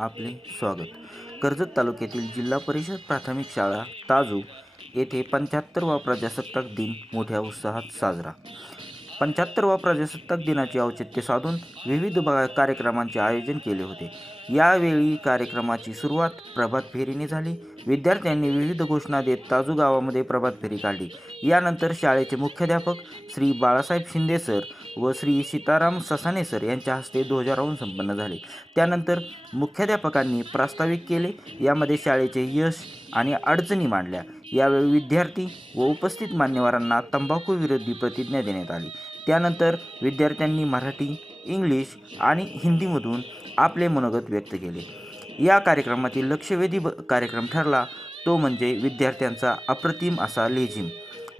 आपले स्वागत. कर्जत तालुक्यातील जिल्हा परिषद प्राथमिक शाळा ताजू येथे पंच्याहत्तरवा प्रजासत्ताक दिन मोठ्या उत्साहात साजरा. पंच्याहत्तरवा प्रजासत्ताक दिनाचे औचित्य साधून विविध कार्यक्रमांचे आयोजन केले होते. यावेळी कार्यक्रमाची सुरुवात प्रभात फेरीने झाली. विद्यार्थ्यांनी विविध घोषणा देत ताजू गावामध्ये प्रभात फेरी काढली. यानंतर शाळेचे मुख्याध्यापक श्री बाळासाहेब शिंदे सर व श्री सीताराम ससाने सर यांच्या हस्ते ध्वजारोहण संपन्न झाले. त्यानंतर मुख्याध्यापकांनी प्रास्ताविक केले. यामध्ये शाळेचे यश आणि अडचणी मांडल्या. यावेळी विद्यार्थी व उपस्थित मान्यवरांना तंबाखू विरोधी प्रतिज्ञा देण्यात आली. त्यानंतर विद्यार्थ्यांनी मराठी इंग्लिश आणि हिंदीमधून आपले मनोगत व्यक्त केले. या कार्यक्रमातील लक्षवेधी ब कार्यक्रम ठरला तो म्हणजे विद्यार्थ्यांचा अप्रतिम असा लेझिम.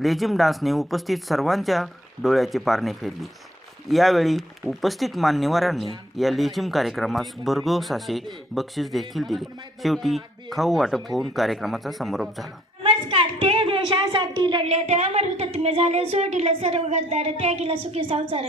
लेझिम डान्सने उपस्थित सर्वांच्या डोळ्याचे पारणे फेडली. यावेळी उपस्थित मान्यवरांनी या लेझिम कार्यक्रमास भरघोस असे बक्षीस देखील दिले. शेवटी खाऊ वाटप होऊन कार्यक्रमाचा समारोप झाला. नमस्कार. ते देशासाठी लढले ते मरुतत्मे झाले. सोडले सर्व गद्दार त्यागीला सुखी संसार.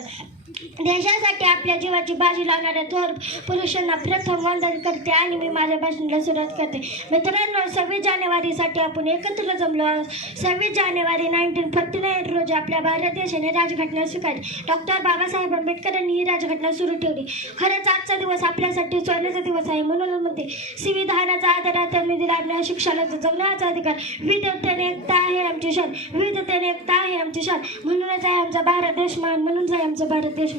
देशासाठी आपल्या जीवाची बाजी लावणाऱ्या थोर पुरुषांना प्रथम वंदन करते आणि मी माझ्या भाषणाला सुरुवात करते. मित्रांनो सव्वीस जानेवारीसाठी आपण एकत्र जमलो आहोत. सव्वीस जानेवारी नाईन्टीन फोर्टी नाईन रोजी आपल्या भारत देशाने राजघटना स्वीकारली. डॉक्टर बाबासाहेब आंबेडकरांनी ही राजघटना सुरू ठेवली. खरंच आजचा दिवस आपल्यासाठी सोन्याचा दिवस आहे म्हणून म्हणते. संविधानाचा आदर त्यांनी दिला आपल्या शिक्षणाचा जगण्याचा अधिकार. विविधतेने एकता आहे आमची शान. विविधतेने एकता आहे आमची शान. म्हणूनच आहे आमचा भारत देश महान. म्हणूनच आहे आमचा भारत देश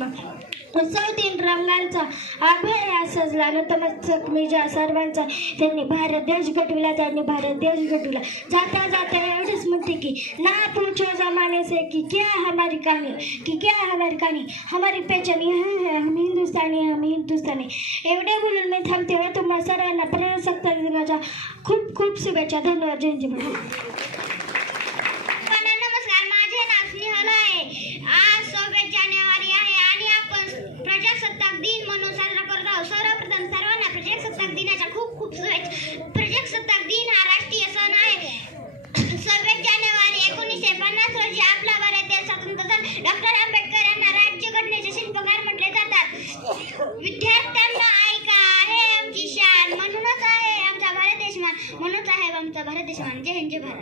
उत्सव तीन रंगांचा अभय सजला. नतमस्तक मी ज्या सर्वांचा त्यांनी भारत देश घडविला त्यांनी भारत देश घडविला जाता जाता एवढेच म्हणते की ना पूछो जमाने से कि क्या हमारी कहानी कि क्या हमारी कहानी हमारी पहचान यह है हम हिंदुस्तानी हम हिंदुस्तानी. एवढे बोलून मी थांबते व तुम्हा सर्वांना प्रजासत्ताक हो. माझ्या खूप खूप शुभेच्छा. धन्यवाद. जय विद्यार्थ्यांना ऐका आहे आमची शान. म्हणूनच आहे आमचा भारत देश मान म्हणूनच आहे आमचा भारत देश मान जय हिंद, जय भारत.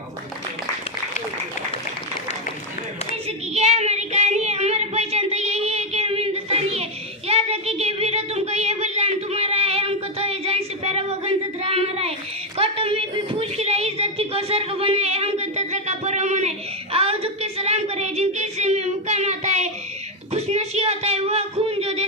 जैसे कि ये हमारी है हमारी पहचान तो यही है कि हम हिंदुस्तानी है. याद रखिए वीर तुमको ये बलिदान तुम्हारा है, हमको तो ये जान से प्यारा वो गणतंत्र हमारा है. कॉटन में भी फूल खिला इस धरती को स्वर्ग बनाए हम गणतंत्र का पर्व मनाए आओ दुख के सलाम करें, जिनके से में मुकाम आता है. खुश नसीब होता है, वह खून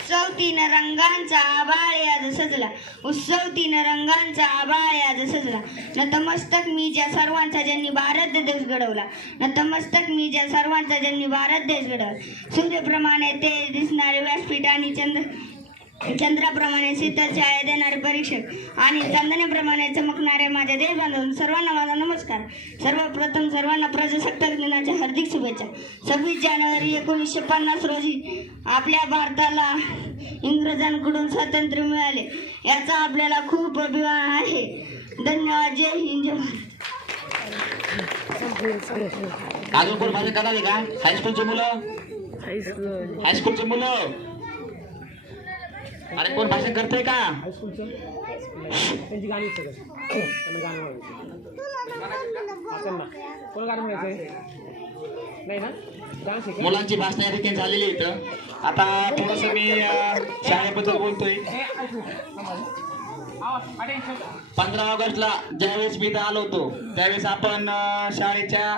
उत्सव तीन रंगांचा आभाळ याज सजला. उत्सव तीन रंगांचा आभाळ याद सजला. नतमस्तक मी ज्या सर्वांचा ज्यांनी भारत देश घडवला. नतमस्तक मी ज्या सर्वांचा ज्यांनी भारत देश घडवला. सूर्यप्रमाणे ते दिसणारे व्यासपीठ आणि चंद्र चंद्राप्रमाणे शीतल छाया देणारे परीक्षक आणि चांदण्याप्रमाणे चमकणारे माझ्या देशबांधव सर्वांना माझा नमस्कार. सर्वप्रथम सर्वांना प्रजासत्ताक दिनाच्या हार्दिक शुभेच्छा. सव्वीस जानेवारी एकोणीसशे पन्नास रोजी आपल्या भारताला इंग्रजांकडून स्वातंत्र्य मिळाले. याचा आपल्याला खूप अभिमान आहे. धन्यवाद. जय हिंद जय भारत. अजून कोण? का? हायस्कूलची मुलं? हायस्कूलची मुलं? अरे कोण भाषण करते का? त्यांची गाणी सगळं त्यांना गाणं आपण ना कोण गाणं म्हणायचंय नाही ना गाणं मुलांची भाषण या ठिकाणी झालेली आहेत. इथं आता थोडस मी शाळेबद्दल बोलतोय. पंधरा ऑगस्टला ज्यावेळेस मी इथं आलो होतो त्यावेळेस आपण शाळेच्या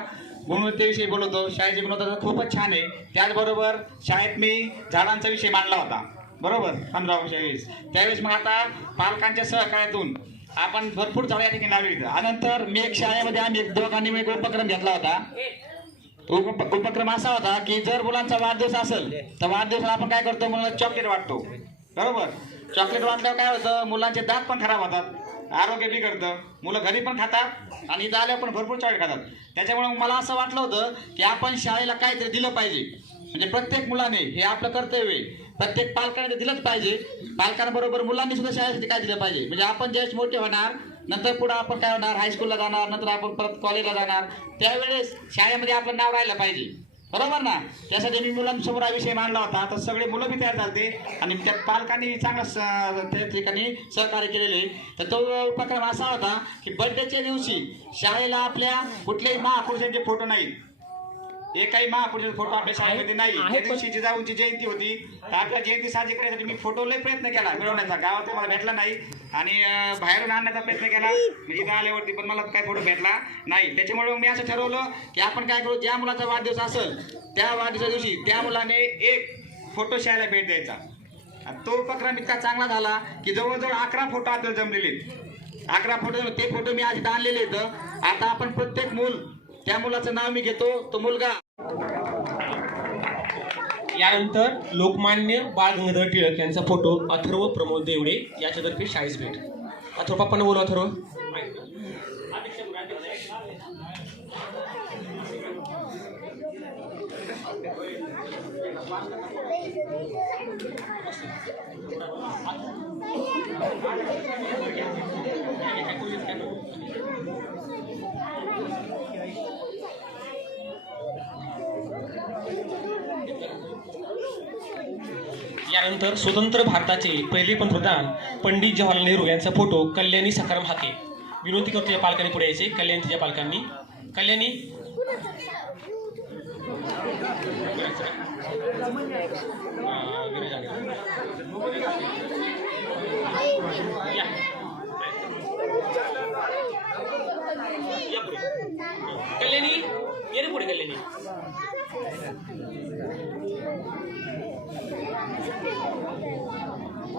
गुणवत्तेविषयी बोलतो शाळेची गुणवत्ता तर खूपच छान आहे. त्याचबरोबर शाळेत मी झाडांचा विषय मांडला होता. बरोबर पंधरा ऑगस्ट त्यावेळेस मग आता पालकांच्या सहकार्यातून आपण भरपूर झाडं या ठिकाणी लावली मी एक शाळेमध्ये आम्ही एक दोघांनी मी एक उपक्रम घेतला होता. उप- उपक्रम असा होता की जर मुलांचा वाढदिवस असेल तर वाढदिवसाला आपण काय करतो? मुलांना चॉकलेट वाटतो. बरोबर? चॉकलेट वाटल्यावर काय होतं? मुलांचे दात पण खराब होतात. आरोग्य बिघडतं मुलं घरी पण खातात आणि इथं आल्यावर पण भरपूर चॉकलेट खातात. त्याच्यामुळे मला असं वाटलं होतं की आपण शाळेला काहीतरी दिलं पाहिजे. म्हणजे प्रत्येक मुलाने हे आपलं कर्तव्य आहे. प्रत्येक पालकाने ते दिलंच पाहिजे. पालकांबरोबर मुलांनी सुद्धा शाळेसाठी काय दिलं पाहिजे? म्हणजे आपण ज्यावेळेस मोठे होणार नंतर पुढं आपण काय होणार? हायस्कूलला जाणार नंतर आपण परत कॉलेजला जाणार. त्यावेळेस शाळेमध्ये आपलं नाव राहिलं पाहिजे. बरोबर ना? त्यासाठी मी मुलांसमोर हा विषय मांडला होता. तर सगळे मुलं बी तयार झाले आणि त्यात पालकांनी चांगला त्या ठिकाणी सहकार्य केलेले तर तो उपक्रम असा होता की बर्थडेच्या दिवशी शाळेला आपल्या कुठल्याही महापुरुषांचे फोटो नाहीत. एकही महापुरुषाचे फोटो आपल्या शाळेमध्ये नाही. त्या दिवशी जिजाऊंची जयंती होती. तर आपल्या जयंती साजरी करण्यासाठी मी फोटो लय प्रयत्न केला. मिळवण्याचा गावात मला भेटला नाही. आणि बाहेरून आणण्याचा प्रयत्न केला. मी इथं आल्यावरती पण मला काय फोटो भेटला नाही. त्याच्यामुळे मी असं ठरवलं की आपण काय करू? ज्या मुलाचा वाढदिवस असेल त्या वाढदिवसा दिवशी त्या मुलाने एक फोटो शाळेला भेट द्यायचा. आणि तो उपक्रम इतका चांगला झाला की जवळजवळ अकरा फोटो आपल्याला जमलेले. अकरा फोटो ते फोटो मी आज आणलेले आहेत. आता आपण प्रत्येक मूल त्या मुलाचं नाव मी घेतो. तो मुलगा यानंतर लोकमान्य बाळ गंगाधर टिळक यांचा फोटो अथर्व प्रमोद देवडे याच्यातर्फे शाळेस भेट. अथर्व पप्पांना बोलू अथर्व. यानंतर स्वतंत्र भारताचे पहिले पंतप्रधान पंडित जवाहरलाल नेहरू यांचा फोटो कल्याणी सखाराम हाके. विनंती करतो या पालकांनी पुढे यायचे. कल्याणी तिच्या पालकांनी. कल्याणी. कल्याणी ये पुढे कल्याणी झालं का रे झालं का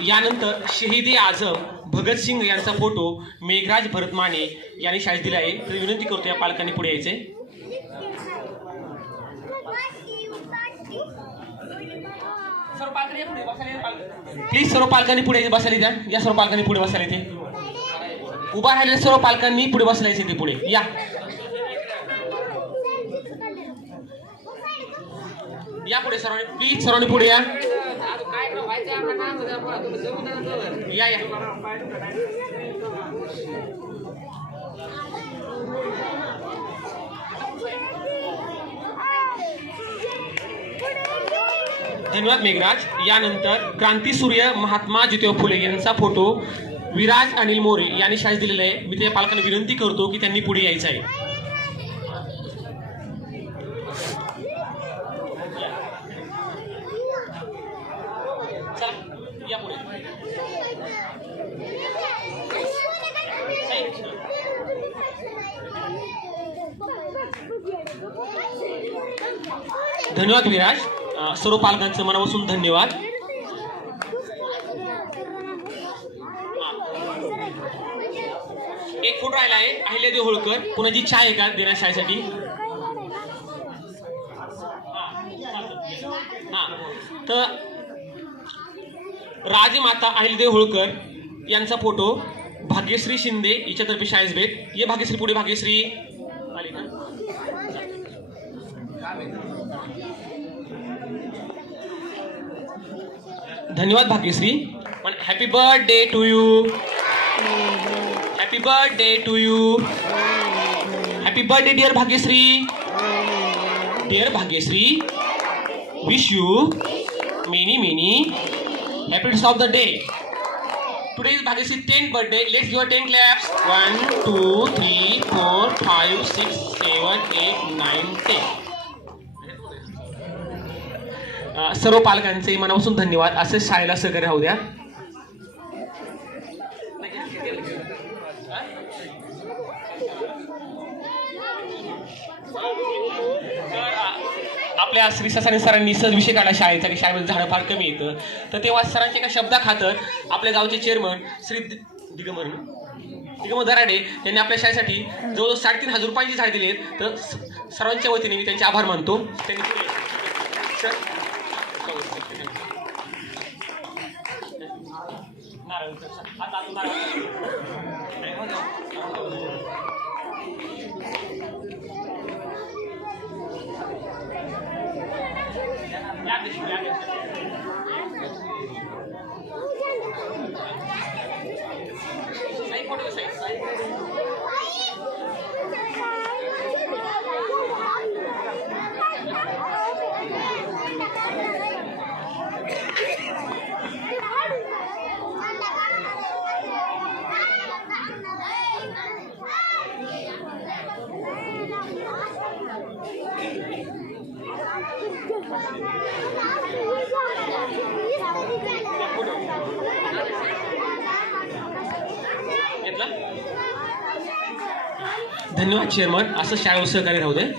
यानंतर शहीदी आझम भगतसिंग यांचा फोटो मेघराज भरत माने यांनी शाळेत दिला आहे. तर विनंती करतो या पालकांनी पुढे यायचे सर्व पालकांनी पुढे बसायला प्लीज सर्व पालकांनी पुढे बसायला द्या. या सर्व पालकांनी पुढे बसायला इथे उभा राहिलेल्या सर्व पालकांनी पुढे बसलायचे ते पुढे. या. या पुढे सर्वांनी प्लीज सर्वांनी पुढे या. या या. धन्यवाद मेघराज. यानंतर क्रांतीसूर्य महात्मा ज्योतिबा फुले यांचा फोटो. विराज अनिल मोरे यांनी शाळेत दिलेला आहे. मी त्या पालकांना विनंती करतो की त्यांनी पुढे यायचं आहे. धन्यवाद विराज. सर्व पालकांचं मनापासून धन्यवाद. एक फोटो राहिला आहे. अहिल्यादेव होळकर जी चाय आहे का देण्या शाळेसाठी हा. तर राजमाता अहिलदेव होळकर यांचा फोटो भाग्यश्री शिंदे हिच्यातर्फे शाळेस भेट. ये भाग्यश्री पुढे भाग्यश्री आली का धन्यवाद भाग्यश्री. पण happy birthday to you happy birthday to you happy birthday dear Bhagyashree. Dear Bhagyashree wish you many many happiness of the day today is Bhagyashree 10th birthday. Let's give her 10 claps. 1, 2, 3, 4, 5, 6, 7, 8, 9, सर्व पालकांचे मनापासून धन्यवाद. असे शाळेला सहकार्य राहू द्या. आपल्या श्री ससाने सरांनी सहज विषय काढला शाळेचा की शाळेमध्ये झाडं फार कमी येतं तर तेव्हा सरांच्या एका शब्दाखातर आपल्या गावचे चेअरमन श्री दि- दिगंबर दिगंबर दराडे यांनी आपल्या शाळेसाठी जवळजवळ साडेतीन हजार रुपयांची झाडे दिली आहेत. तर सर्वांच्या वतीने मी त्यांचे आभार मानतो. त्यांनी धन्यवाद चेअरमन असं शाळा सहकार्य राहू दे.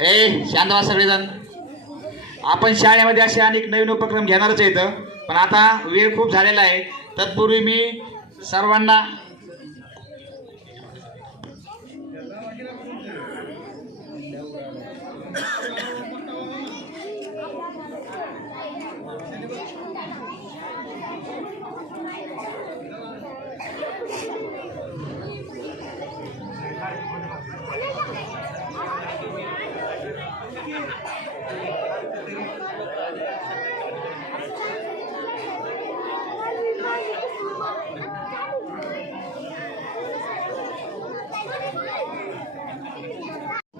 ए शांत व्हा सगळेजण. आपण शाळेमध्ये असे अनेक नवीन उपक्रम घेणारच आहेत पण आता वेळ खूप झालेला आहे. तत्पूर्वी मी सर्वांना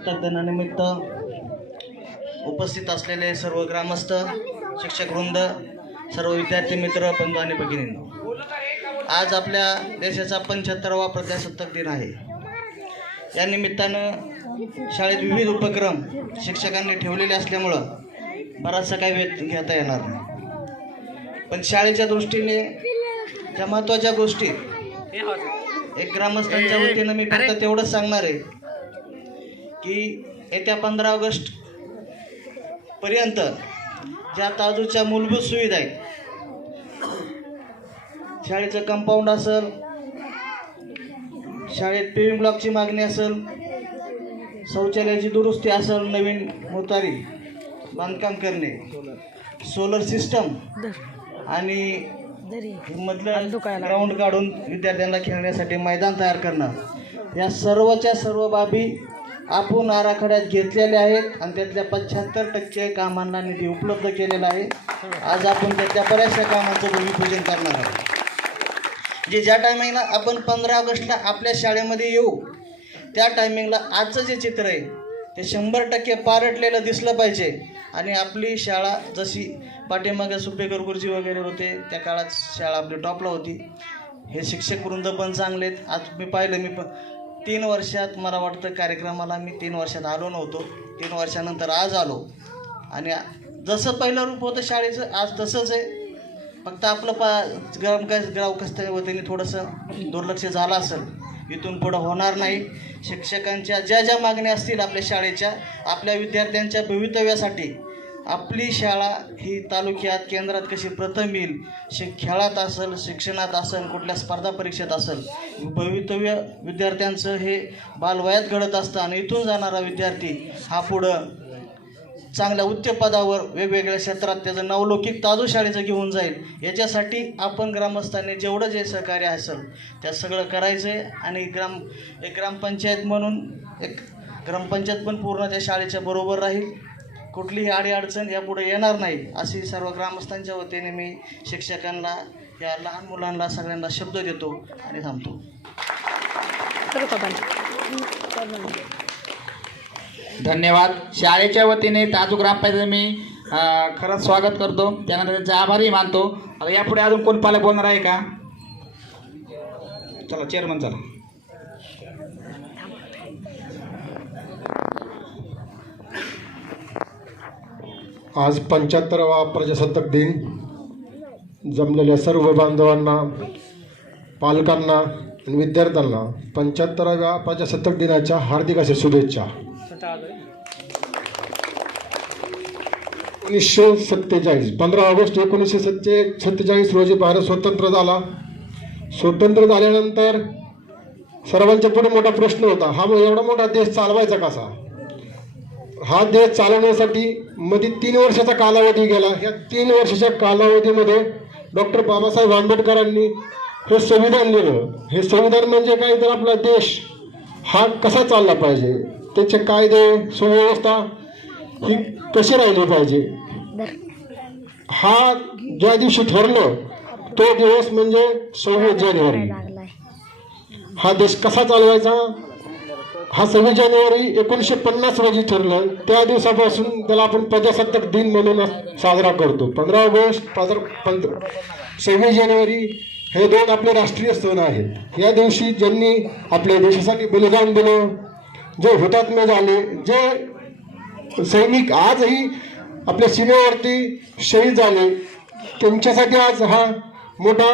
पुस्तक दिनानिमित्त उपस्थित असलेले सर्व ग्रामस्थ शिक्षक वृंद सर्व विद्यार्थी मित्र बंधू आणि भगिनींनो आज आपल्या देशाचा पंच्याहत्तरावा प्रजासत्ताक दिन आहे. या निमित्तानं शाळेत विविध उपक्रम शिक्षकांनी ठेवलेले असल्यामुळं बराचसा काही वेळ घेता येणार नाही. पण शाळेच्या दृष्टीने ज्या महत्त्वाच्या गोष्टी एक ग्रामस्थांच्या वतीनं मी फक्त तेवढंच सांगणार आहे की येत्या पंधरा ऑगस्ट पर्यंत ज्या ताजूच्या मूलभूत सुविधा आहेत शाळेचं कंपाऊंड असेल शाळेत पेविंग ब्लॉकची मागणी असेल शौचालयाची दुरुस्ती असेल नवीन मोतारी बांधकाम करणे सोलर सिस्टम आणि मधलं ग्राउंड काढून विद्यार्थ्यांना खेळण्यासाठी मैदान तयार करणं या सर्वच्या सर्व बाबी आपण आराखड्यात घेतलेल्या आहेत आणि त्यातल्या पंच्याहत्तर टक्के कामांना निधी उपलब्ध केलेला आहे. आज आपण त्यातल्या बऱ्याचशा कामाचं भूमिपूजन करणार आहोत. जे ज्या टायमिंगला आपण पंधरा ऑगस्टला आपल्या शाळेमध्ये येऊ त्या टायमिंगला आजचं जे चित्र आहे ते शंभर टक्के पारटलेलं दिसलं पाहिजे. आणि आपली शाळा जशी पाठीमागे सुपेकर गुरुजी वगैरे होते त्या काळात शाळा आपली टॉपला होती. हे शिक्षक वृंद पण चांगलेत आज मी पाहिलं मी पण तीन वर्षात मला वाटतं कार्यक्रमाला मी तीन वर्षात आलो नव्हतो. तीन वर्षानंतर आज आलो. आणि जसं पहिलं रूप होतं शाळेचं आज तसंच आहे. फक्त आपलं पा ग्राम ग्रामकस्तवतीने थोडंसं दुर्लक्ष झालं असेल. इथून पुढं होणार नाही. शिक्षकांच्या ज्या ज्या मागण्या असतील आपल्या शाळेच्या आपल्या विद्यार्थ्यांच्या भवितव्यासाठी आपली शाळा ही तालुक्यात केंद्रात कशी प्रथम येईल शि खेळात असेल शिक्षणात असेल कुठल्या स्पर्धा परीक्षेत असेल भवितव्य विद्यार्थ्यांचं हे बालवयात घडत असतं आणि इथून जाणारा विद्यार्थी हा पुढं चांगल्या उच्च पदावर वेगवेगळ्या क्षेत्रात त्याचं नवलौकिक ताजू शाळेचं घेऊन जाईल. याच्यासाठी आपण ग्रामस्थांनी जेवढं जे सहकार्य असेल त्या सगळं करायचं आहे आणि ग्राम एक ग्रामपंचायत म्हणून एक ग्रामपंचायत पण पूर्ण त्या शाळेच्या बरोबर राहील. कुठलीही अडीअडचण यापुढे येणार नाही. अशी सर्व ग्रामस्थांच्या वतीने मी शिक्षकांना या लहान मुलांना सगळ्यांना शब्द देतो आणि थांबतो. धन्यवाद. शाळेच्या वतीने ताजू ग्रामपंचायत मी खरंच स्वागत करतो. त्यानंतर त्यांचे आभारही मानतो. आता यापुढे अजून कोण पालक बोलणार आहे का? चला चेअरमन चला. आज पंच्याहत्तरावा प्रजासत्ताक दिन. जमलेल्या सर्व बांधवांना पालकांना आणि विद्यार्थ्यांना पंच्याहत्तराव्या प्रजासत्ताक दिनाच्या हार्दिक अशा शुभेच्छा. एकोणीसशे सत्तेचाळीस पंधरा ऑगस्ट एकोणीसशे सत्ते सत्तेचाळीस रोजी भारत स्वतंत्र झाला. स्वतंत्र झाल्यानंतर सर्वांच्या पुढे मोठा प्रश्न होता हा एवढा मोठा देश चालवायचा कसा? हा देश चालवण्यासाठी मध्ये तीन वर्षाचा कालावधी गेला. या तीन वर्षाच्या कालावधीमध्ये डॉक्टर बाबासाहेब आंबेडकरांनी हे संविधान लिहिलं. हे संविधान म्हणजे काय? तर आपला देश हा कसा चालला पाहिजे? त्याचे कायदे सुव्यवस्था ही कशी राहिली पाहिजे? हा ज्या दिवशी ठरलं तो दिवस म्हणजे सव्वीस जानेवारी. हा देश कसा चालवायचा? हा सव्वीस जानेवारी एकोणीसशे पन्नास रोजी ठरलं. त्या दिवसापासून त्याला आपण प्रजासत्ताक दिन म्हणून साजरा करतो. पंधरा ऑगस्ट पंधरा पंधरा सव्वीस जानेवारी हे दोन आपले राष्ट्रीय सण आहेत. या दिवशी ज्यांनी आपल्या देशासाठी बलिदान दिलं जे हुतात्मे झाले जे सैनिक आजही आपल्या सीमेवरती शहीद झाले त्यांच्यासाठी आज हा मोठा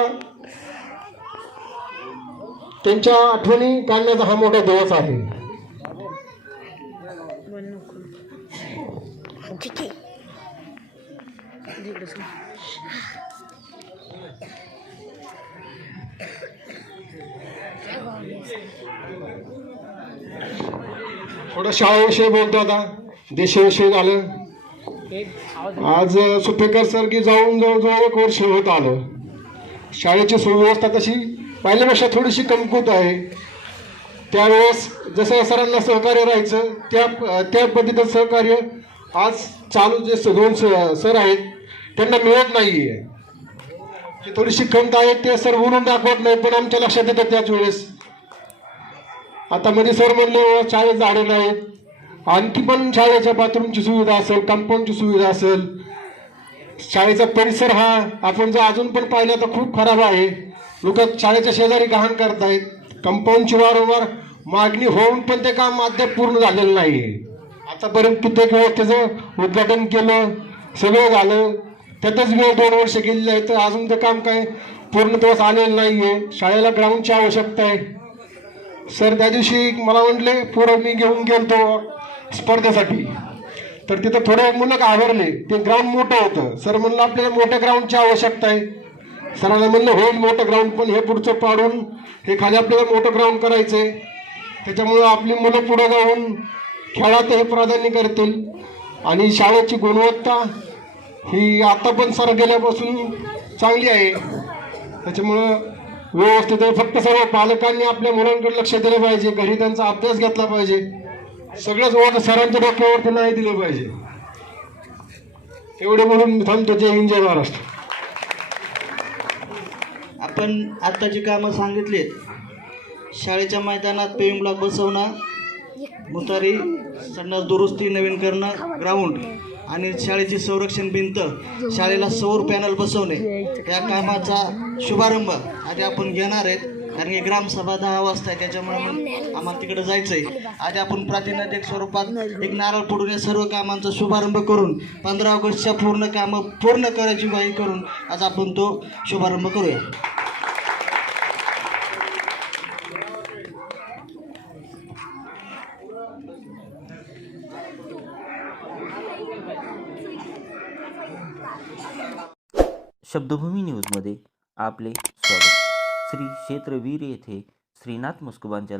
त्यांच्या आठवणी काढण्याचा हा मोठा दिवस आहे. थोडं शाळेविषयी बोलतो आता. देशाविषयी झालं. आज सुपेकर सर की जाऊन जवळजवळ एक वर्ष होत आलं. शाळेची सुव्यवस्था तशी पहिल्यापेक्षा थोडीशी कमकुत आहे. त्यावेळेस जसं सरांना सहकार्य राहायचं त्या त्या पद्धतीचं सहकार्य आज चालू जे स- दोन स- सर आहेत त्यांना मिळत नाही आहे थोडीशी खंत आहे ते सर बोलून दाखवत नाही पण आमच्या लक्षात येतं त्याच वेळेस. आता मध्ये सर म्हणले हो, शाळेत झाडे नाहीत. आणखी पण शाळेच्या बाथरूमची सुविधा असेल कंपाऊंडची सुविधा असेल. शाळेचा परिसर हा आपण जर अजून पण पाहिला तर खूप खराब आहे. लोक शाळेच्या शेजारी गहाण करतायत. कंपाऊंडची वारंवार मागणी होऊन पण ते काम अद्याप पूर्ण झालेलं नाही आहे आतापर्यंत कित्येक वेळेस त्याचं उद्घाटन केलं सगळं झालं. त्यातच वेळ दोन वर्ष गेलेली आहे तर अजून ते काम काय पूर्णत्वास आलेलं नाही आहे शाळेला ग्राउंडची आवश्यकता आहे. सर त्या दिवशी मला म्हटले पुढं मी घेऊन गेलतो स्पर्धेसाठी. तर तिथं थोडे मुलं घाबरले. ते ग्राउंड मोठं होतं. सर म्हणलं आपल्याला मोठ्या ग्राउंडची आवश्यकता आहे. सरांना म्हणलं होईल मोठं ग्राउंड पण हे पुढचं पाडून हे खाली आपल्याला मोठं ग्राउंड करायचं आहे त्याच्यामुळं आपली मुलं पुढं जाऊन खेळात हे प्राधान्य करतील. आणि शाळेची गुणवत्ता ही आता पण सर गेल्यापासून चांगली आहे. त्याच्यामुळं व्यवस्थित आहे. फक्त सर्व पालकांनी आपल्या मुलांकडे लक्ष दिलं पाहिजे. घरी त्यांचा अभ्यास घेतला पाहिजे. सगळंच वाट सरांच्या डोक्यावरती नाही दिलं पाहिजे. एवढे म्हणून थांबतो. जय हिंद जय महाराष्ट्र. आपण आत्ताची कामं सांगितलीत. शाळेच्या मैदानात पेविंग ब्लॉक बसवणं मुतारी संडास दुरुस्ती नवीन करणं ग्राउंड आणि शाळेची संरक्षण भिंत शाळेला सौर पॅनल बसवणे या कामाचा शुभारंभ आज आपण घेणार आहेत. कारण की ग्रामसभा दहा वाजता आहे त्याच्यामुळे मग आम्हाला तिकडे जायचं आहे आज आपण प्रातिनिधिक स्वरूपात एक नारळ पडून या सर्व कामांचा शुभारंभ करून पंधरा ऑगस्टच्या पूर्ण कामं पूर्ण करायची ग्वाही करून आज आपण तो शुभारंभ करूया. शब्दभूमी न्यूजमध्ये आपले स्वागत. श्री क्षेत्रवीर येथे श्रीनाथ मुस्कुबांच्या